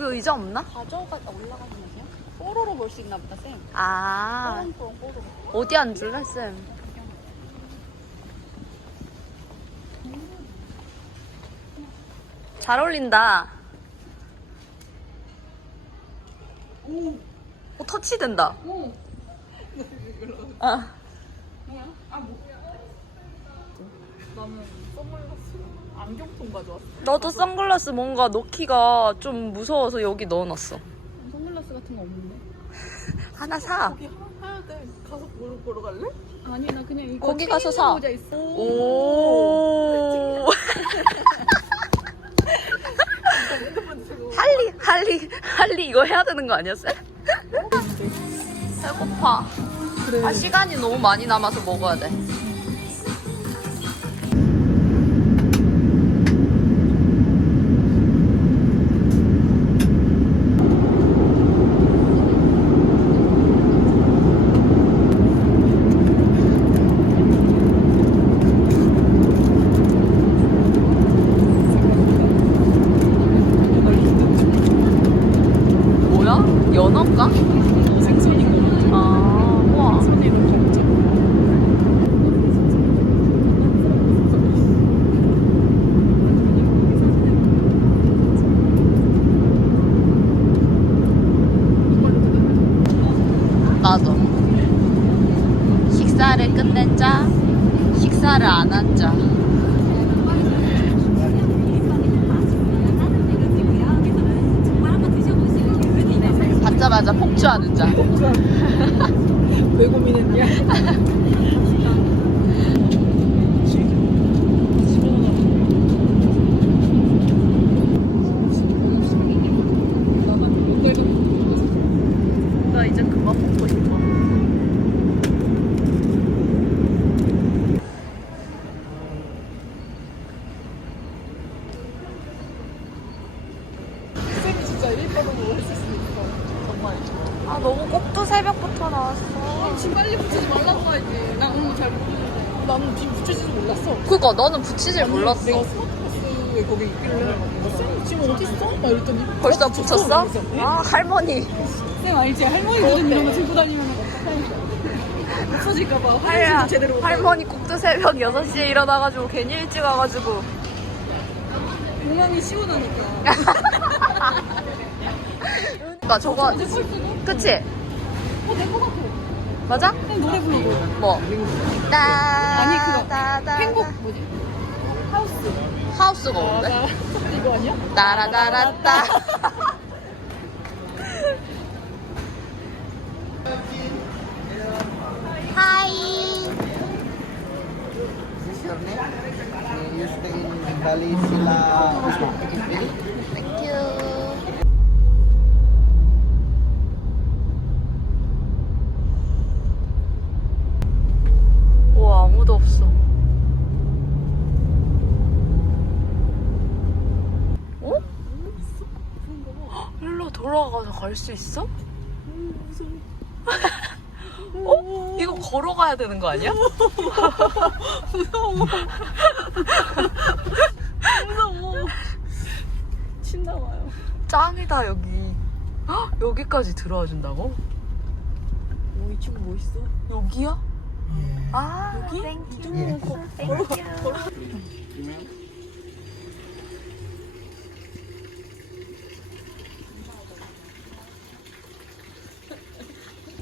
여기 의자 없나? 가져가 올라가는 거세요? 뽀로로 볼 수 있나 보다 쌤. 아 뽀롱뽀롱 뽀로로. 어디 앉을래 쌤? 잘 어울린다. 오, 터치 된다. 오. 아, 뭐야? 아 뭐? 나는 선글라스 안경통 가져왔어. 너도 선글라스 뭔가 넣기가 좀 무서워서 여기 넣어놨어. 선글라스 같은 거 없는데? 하나 사. 거기 하나 사야 돼. 가서 보러, 보러 갈래? 아니 나 그냥 이거 거기 가서 사. 모자 있어. 오. 할리, 할리, 할리 이거 해야 되는 거 아니었어? 배고파. 그래. 아, 시간이 너무 많이 남아서 먹어야 돼. 뭐야? 연어인가? 생선인 거 아, 우와. 생선이랑 감자. 나도. 식사를 끝낸 자, 식사를 안 한 자. 받자마자 폭주하는 자. 왜 고민했냐? 나 이제 그만 먹고 싶어. 쌤이 진짜 일바로 할수 있으니까 정말 아, 너무 꼭두 새벽부터 나왔어. 침 빨리 붙이지 말라고 하지 나 오늘 잘 모르는데 나는 빔 붙여지지 몰랐 어 그니까 너는 붙이질 몰랐어. 내가 스마트버스에 거기 있길래 어, 쌤 지금 어디 있어? 막 이랬더니 벌써 어, 붙였어? 네? 아, 할머니. 쌤 알지? 할머니 모든 이런 거 들고 다니면 없어질까봐 화장실도 제대로 못 할머니 꼭두 새벽 6시에 일어나가지고 괜히 일찍 와가지고. 공항이 시원하니까 나 저거, 어제 펄스고? 그치? 어, 내거 같아 맞아? 쌤 노래 부르고 뭐? 따, 아니, 그거. 따, 따, 행복 따. 뭐지? 하우스 하우스가 뭔데? 나 이거 아니야? 따라따라따. 하이. Is this your name? Uh, You stay in Bali Sila Usman. 땡큐. 와 아무도 없어. 어? 일로 갈 수 있어? 어? 이거 걸어가야 되는 거 아니야? 무서워 침 나와요 짱이다 여기. 헉, 여기까지 들어와 준다고? 오 이 친구 멋있어 여기야? 아 여기? 땡큐. 땡큐.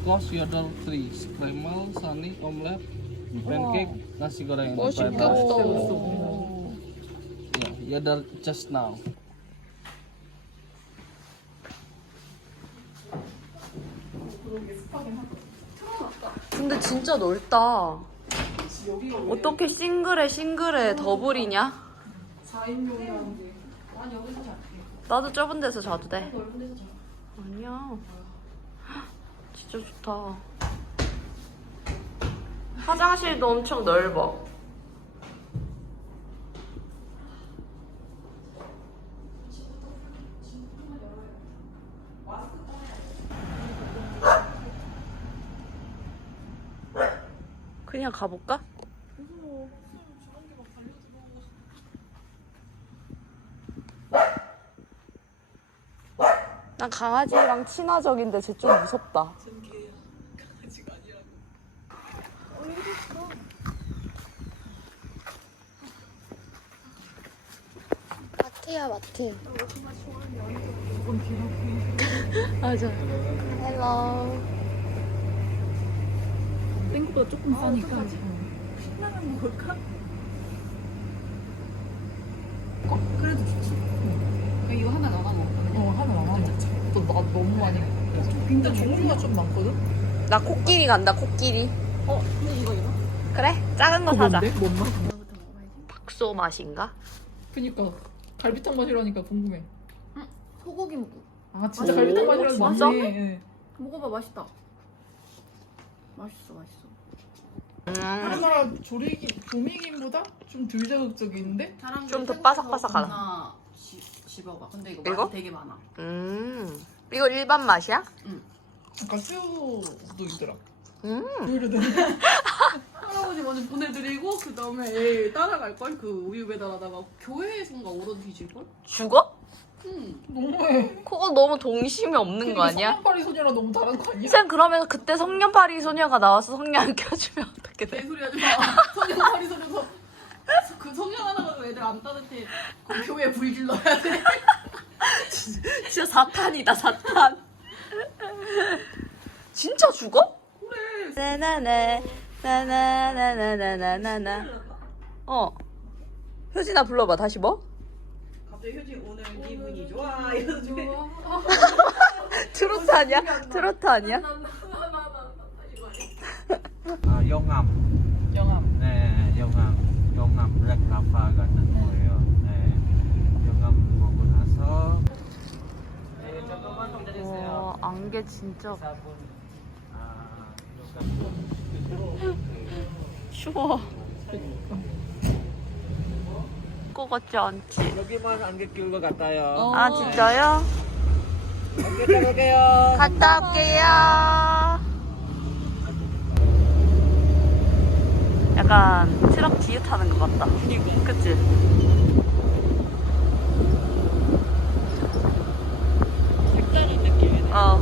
Course yodel 3. Scramble, sunny, omelette, pancake, nasi goreng, and fried rice. 맛있겠다. Yeah, yodel just now. 근데 진짜 넓다. 어떻게 싱글에 싱글에 더블이냐? 4인용이라는 나도 좁은 데서 자도 돼. 아니야. 진짜 좋다. 화장실도 엄청 넓어. 그냥 가볼까? 난 강아지랑 친화적인데 쟤 좀 무섭다. 마트야 마트. 맞아. 헬로. 생각보다 조금 싸니까. 어? 그래도 좋지. 이거 하나 나가 먹어. 어, 하나 나가 먹자. 너, 나 너무 많이 먹어. 근데 종류가 좀 많거든? 나 코끼리 간다 코끼리. 어, 근데 이거 이거? 그래 작은 거 사자. 뭔 맛? 박소 맛인가? 그니까 갈비탕 맛이라니까 궁금해. 소고기 묵국 아 진짜 오, 갈비탕 맛이라서 진짜? 맞네. 예. 먹어봐 맛있다 맛있어 맛있어 음. 다른 나라 조리기 조미김보다 좀 덜 자극적인데? 좀 더 바삭바삭하다. 집어봐 근데 이거, 이거? 맛이 되게 많아 음. 이거 일반 맛이야? 약간 새우도 있더라. 음. 할아버지 먼저 보내드리고 그 다음에 애 따라갈 걸? 그 우유 배달하다가 교회에선가 오러 뒤질 걸? 죽어? 응 너무해. 그거 너무 동심이 없는 거 아니야? 성냥팔이 소녀랑 너무 다른 거 아니야? 쌤 그러면 그때 성년파리 소녀가 나와서 성냥 켜주면 어떻게 돼? 개소리 하지 마 성냥 파리 소리서 그 성냥 하나 가지고 애들 안 따뜻해 그럼 교회에 불 질러야 돼 진짜 사탄이다 사탄. 진짜 죽어? 그래. 나나나 나나나나나나나. 어. 효진아 불러봐 다시 뭐? 갑자기 효진 오늘 기분이 좋아 이러는데 트로트 아니야? 트로트 아니야? 아, 영암. 영암. 네, 영암. 영암 블랙 라파 같은 거예요. 네. 영암 먹고 나서 네, 잠깐만 기다리세요. 와 안개 진짜 4분. 아, 추워. 것 같지 않지? 여기만 안개 끼울 것 같아요. 아 진짜요? 안개 따라게요. 갔다 올게요. 약간 트럭 뒤에 타는 것 같다. 그치? 색다른 느낌이네 어.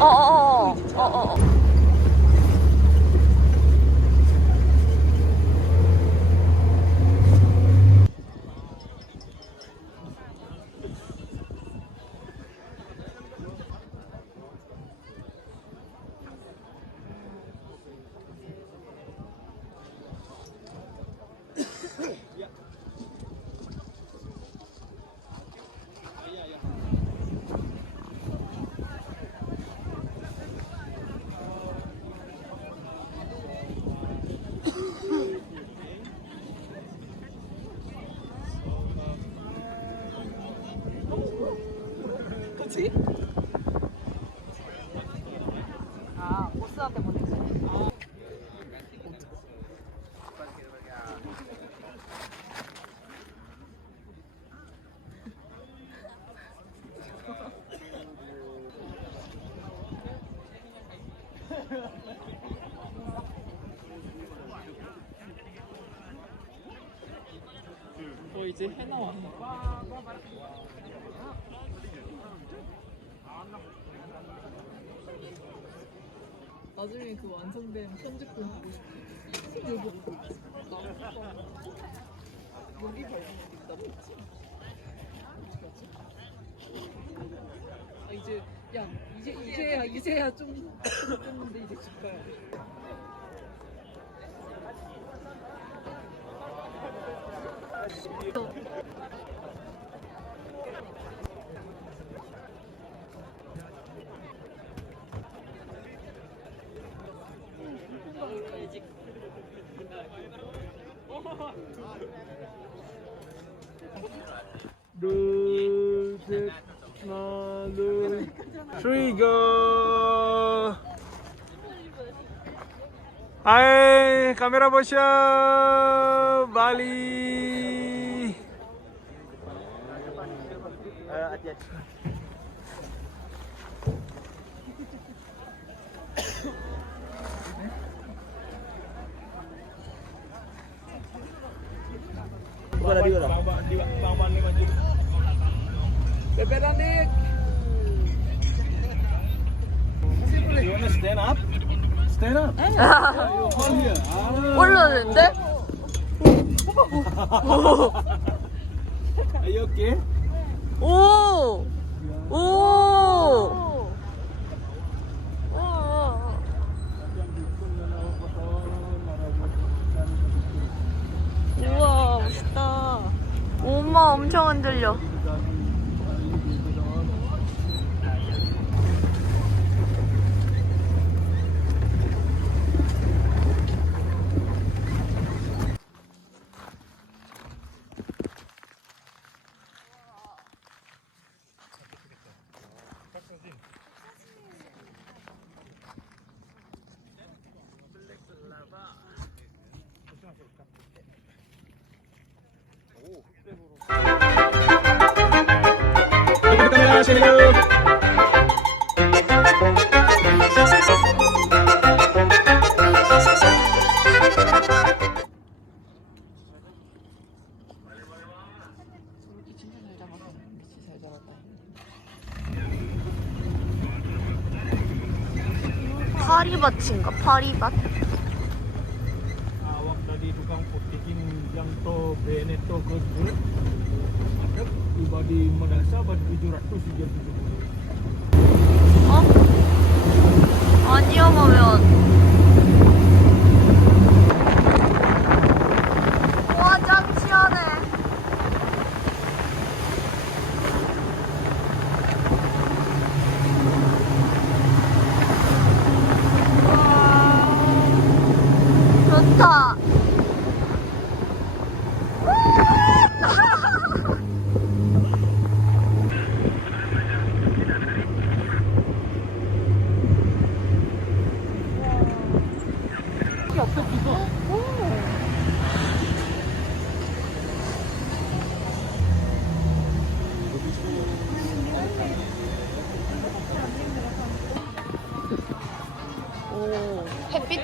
어어어. 어어어. 아, 보스한테 보냈어. 어 이제 해 나와. 나 중에 그 완성된 편집본 보고 싶어. 여기 여기 발견이 있다고 했지? 어떻게 하지? 아 이제 야 이제 이제야 이제야 좀 됐는데 이제 집 가야 돼. 둘, 셋, 하나, 둘, 트리거. 아이, 카메라 보셔, 발리. Bukan tadi orang. Bebek Randik. You wanna stand up? Stand up. Ah. 올라는데? Are you okay? 파리밭인가? 파리밭? awak dari tukang petikin yang to Beneto ke Surat tiba di Madasa ber 700 sejam 70 어? 아니어보면 와, 짱 시원해. 와, 좋다. 오, 햇빛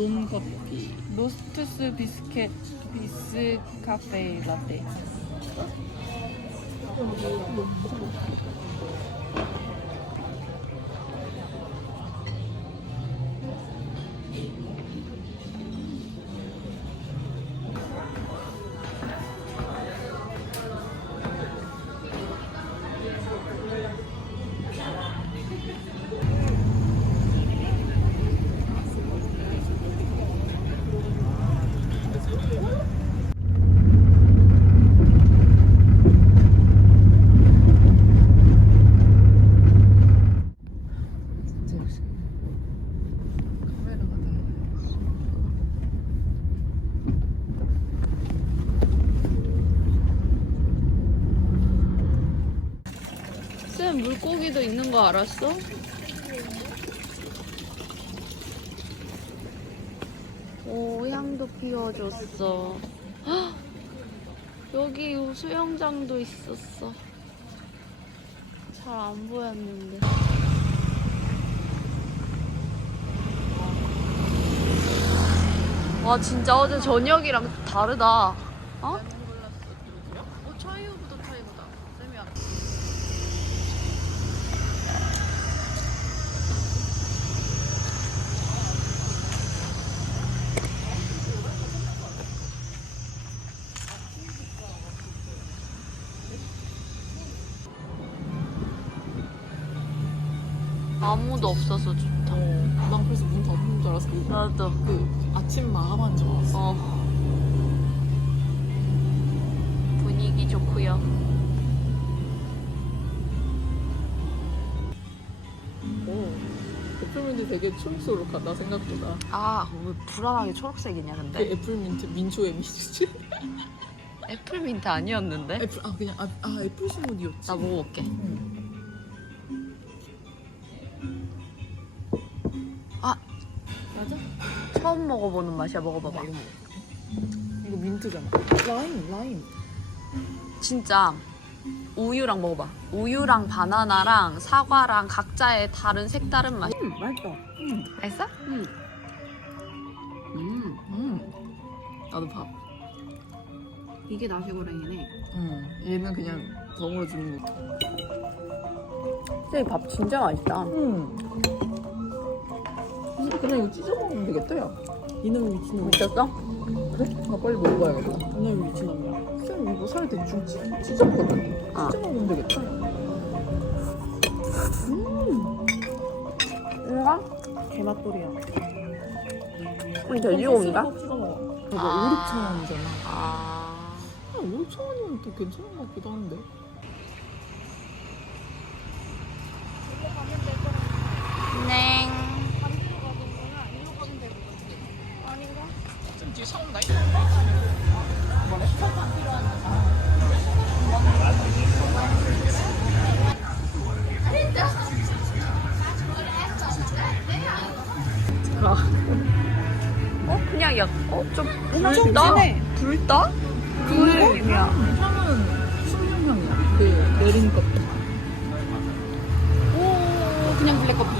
논 커피. 로스투스 비스켓 비스 카페 라떼 거 알았어? 오, 향도 피워줬어. 헉! 여기 수영장도 있었어. 잘 안 보였는데. 와, 진짜 어제 저녁이랑 다르다. 어? 아무도 없어서 좋다. 난 그래서 문 닫는 줄 알았어 나도. 그 아침 마감한 줄 알았어 어. 분위기 좋고요. 오 대표님들 색깔이 되게 초록초록하다 생각보다. 아 왜 불안하게 초록색이냐 그 근데 애플민트 민초의 민트. 애플민트 아니었는데? 애플 아 그냥 아, 아 애플 시몬이었지. 나 먹어볼게 아 먹어보는 맛이야 먹어봐봐 이거 이거 민트잖아. 라임 라임. 진짜 우유랑 먹어봐 우유랑 바나나랑 사과랑 각자의 다른 색다른 맛 음 맛있다. 음. 맛있어? 음. 음. 음. 나도 밥. 이게 나시고랭이네. 음. 얘는 그냥 덩으로 주는 거. 쌤밥 진짜 맛있다 음. 그냥 이거 찢어 먹으면 되겠다 야. 이놈의 미친놈. 미쳤어? 그래? 나 빨리 먹어봐야겠다. 이놈의 미친놈이야. 쌤 이거 살 대충 찢, 찢었거든. 아. 찢어 먹으면 되겠다. 이거? 개맛돌이야. 우리 돼지고기인가? 꼭 찍어 먹어. 이거 아. 5, 6천 원이잖아. 아 5, 6천 원이면 또 괜찮은 것 같기도 한데. 불다? 불다? 그 느낌이야. 향은 숙련향이야. 그 내린 것. 오, 그냥 블랙 커피.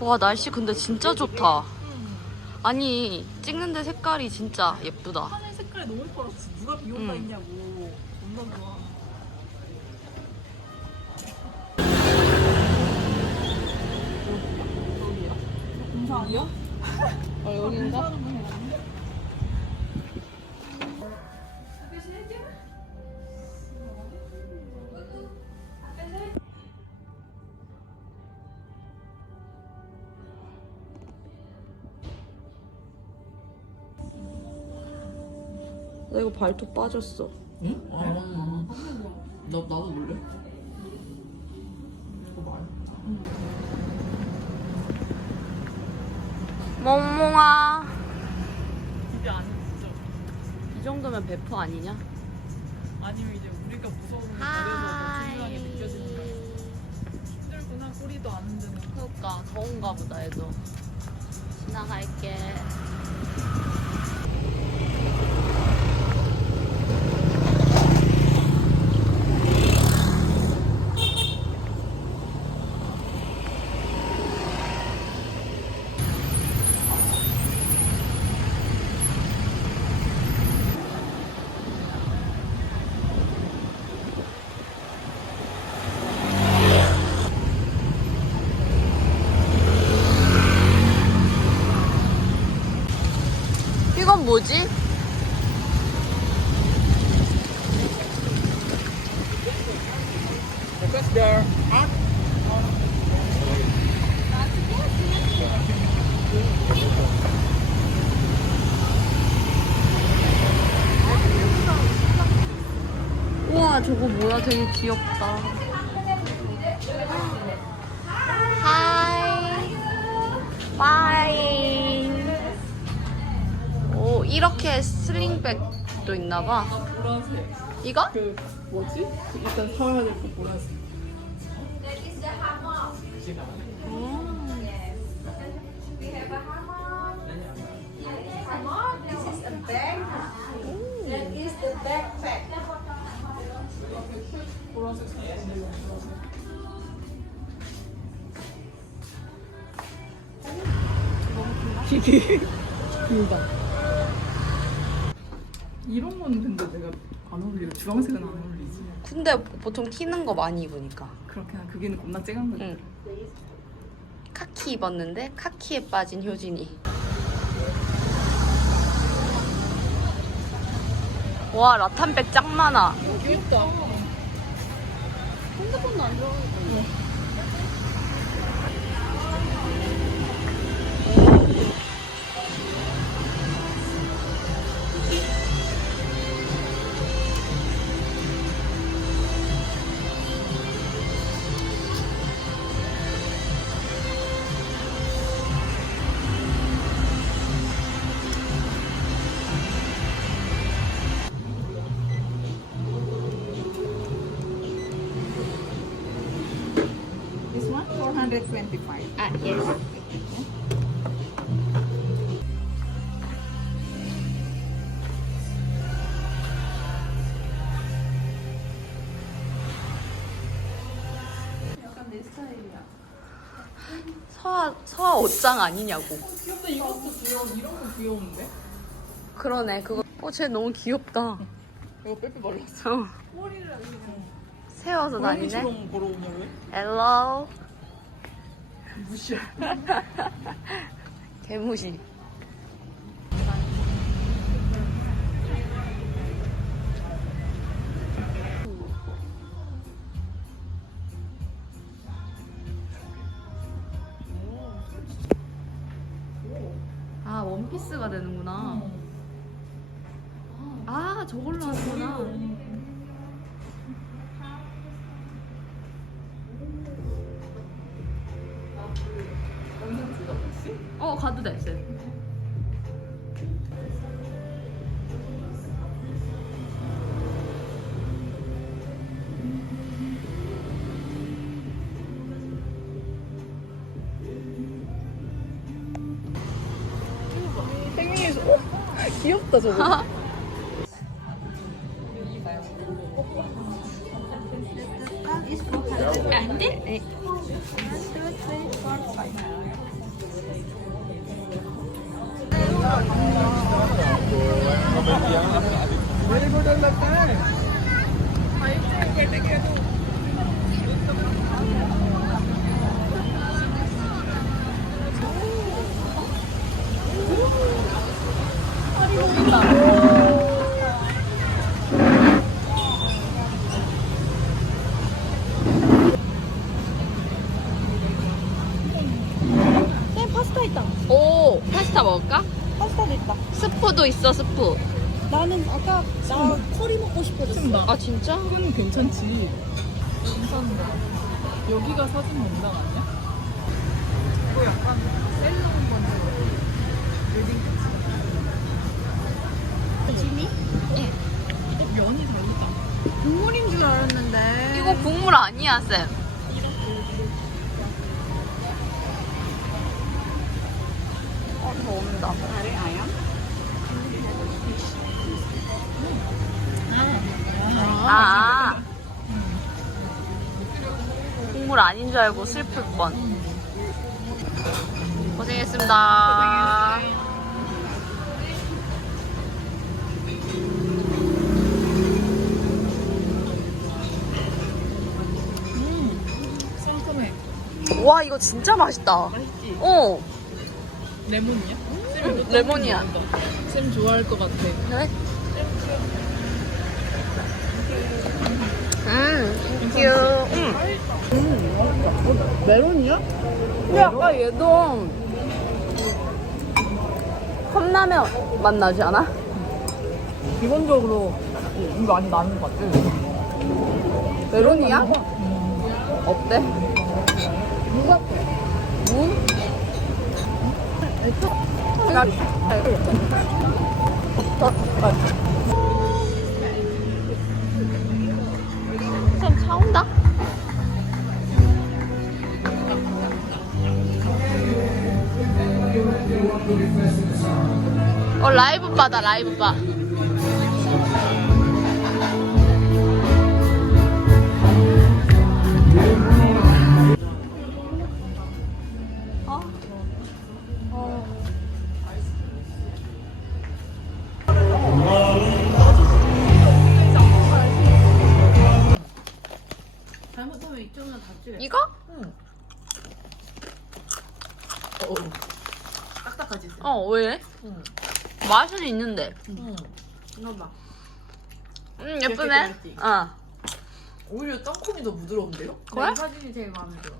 와, 날씨 근데 진짜 좋다. 아니, 찍는데 색깔이 진짜 예쁘다. 하늘 색깔이 너무 예뻐졌어. 누가 비 온다 음. 했냐고. 존나 좋아. 공사 아니야? 아, 여긴가? 나 이거 발톱 빠졌어. 응? 아, 나, 나도 몰래. 멍멍아. 이제 안 진짜. 이 정도면 베프 아니냐? 아니면 이제 우리가 무서운 걸더 진중하게 느껴지는 거야. 힘들구나, 꼬리도 안 드는. 그러니까 더운가 보다 해도. 지나갈게. 뭐지? 우와 저거 뭐야 되게 귀엽다 이렇게 슬링백도 있나봐 보라색. 이거? 그 뭐지? 그 일단 사와야 될 거 보라색. 보라색 되게 길다. 이런 건 근데 내가 안 어울리고 주황색은 안 어울리지. 근데 보통 튀는 거 많이 입으니까 그렇게 한 그게는 겁나 쨍한 거지. 응. 카키 입었는데 카키에 빠진 효진이 와 라탄백 짱 많아 귀엽다. 핸드폰도 안 들어가겠다. 서아, 옷장 아니냐고. 근데 이것도 귀여워. 이런 거 귀여운데? 그러네, 그거. 어, 쟤 너무 귀엽다. 이거 빼빼 발랐어. 어. 머리를 이렇게 세워서 다니네. 고양이처럼 걸어오냐 왜? 헬로. 무시해. 개무시. 저걸로 하는구나. 어, 가도 돼, 쌤. 생명에서 어? 귀엽다 저거. 있어, 스프. 나는 아까 나 커리 먹고 싶어졌어. 아, 진짜? 그건 괜찮지. 괜찮은데. 여기가 사진 농장 아니야? 이거 약간 셀럽 건데. 웨딩 끝이. 지미? 어, 면이 다르다. 국물인 줄 알았는데. 이거 국물 아니야, 쌤. 어, 더 온다. 아래 아양? 아. 국물 아닌 줄 알고 슬플 뻔. 고생했습니다. 상큼해. 와, 이거 진짜 맛있다. 맛있지? 어, 레몬이야? 레몬이야. 쌤 좋아할 것 같아. 그래? 음, 땡큐. 음. 메론이야? 근데 아까 얘도 컵라면 맛 나지 않아? 기본적으로 이 많이 나는 것 같아. 메론이야? 어때? 무? 좀 차온다? 어 라이브 바다 라이브 바 이쪽은 다 찔려. 이거? 딱딱하지? 쌤? 어 왜? 응. 맛은 있는데 응. 넣어봐. 음 예쁘네 이렇게 어 오히려 땅콩이 더 부드러운데요? 그래? 이 사진이 제일 마음에 들어.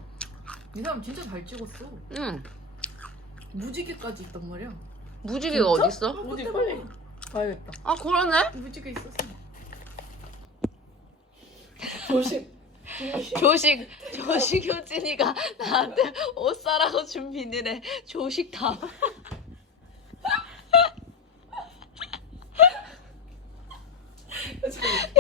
이 사람 진짜 잘 찍었어. 응. 무지개까지 있단 말이야. 무지개가 어딨어? 어디 빨리 가야겠다. 아 그러네 무지개 있었어. 조심. 조식 조식 효진이가 나한테 옷 사라고 준 비닐에 조식 담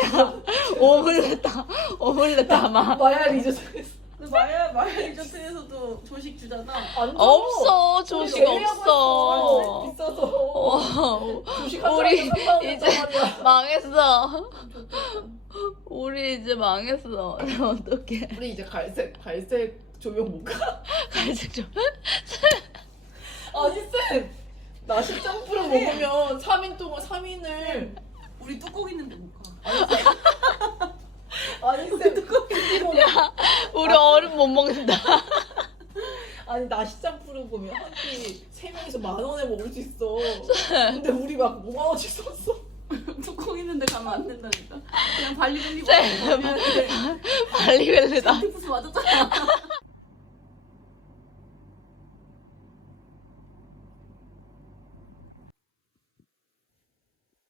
야, 오믈렛 담, 오믈렛 담아. 마야 리조트. 그 마야 마야 리조트에서도 조식 주잖아. 안 줘. 없어 조식 없어. 비싸서. 어, 조식 한 우리 사람에 3만 원 이제. 망했어. 우리 이제 망했어. 어떡해. 우리 이제 갈색 갈색 조명 못 가. 갈색 좀. 아니 쌤. 나 식장풀을 먹으면 3인 동안 3인을 우리 뚜껑 있는데 못 가. 아니 쌤 뚜껑 야, 우리 얼음 못 먹는다. 아니 나 식장풀을 보면 한 끼 세 명이서 만 원에 먹을 수 있어. 근데 우리 막 5만 원씩 썼어. 뚜껑 있는데 가면 안 된다니까. 그냥 발리글리 쌤. 가면 돼. 발리벨레다. 티푸스 맞았잖아.